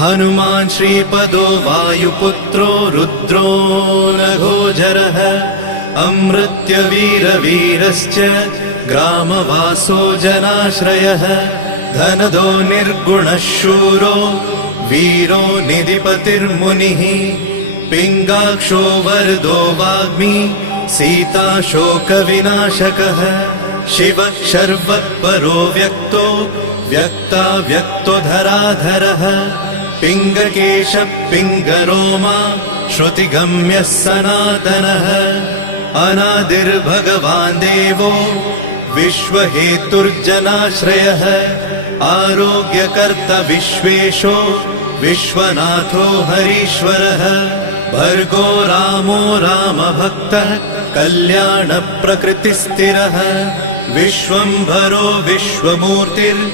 हनुमान् श्रीपदो वायुपुत्रो रुद्रो नघोजरः अमृत्यवीरवीरश्च ग्रामवासो जनाश्रयः धनदो निर्गुणः शूरो वीरो निधिपतिर्मुनिः पिङ्गाक्षो वरदो वाग्मी सीताशोकविनाशकः शिवः शर्वत्परो व्यक्तो व्यक्तो धराधरः पिङ्गकेशः पिङ्गरोमा श्रुतिगम्यः सनातनः अनादिर्भगवान् देवो विश्वहेतुर्जनाश्रयः आरोग्यकर्ता विश्वेशो विश्वनाथो हरीश्वरः भर्गो रामो रामभक्तः कल्याणप्रकृतिस्थिरः विश्वम्भरो विश्वमूर्तिर्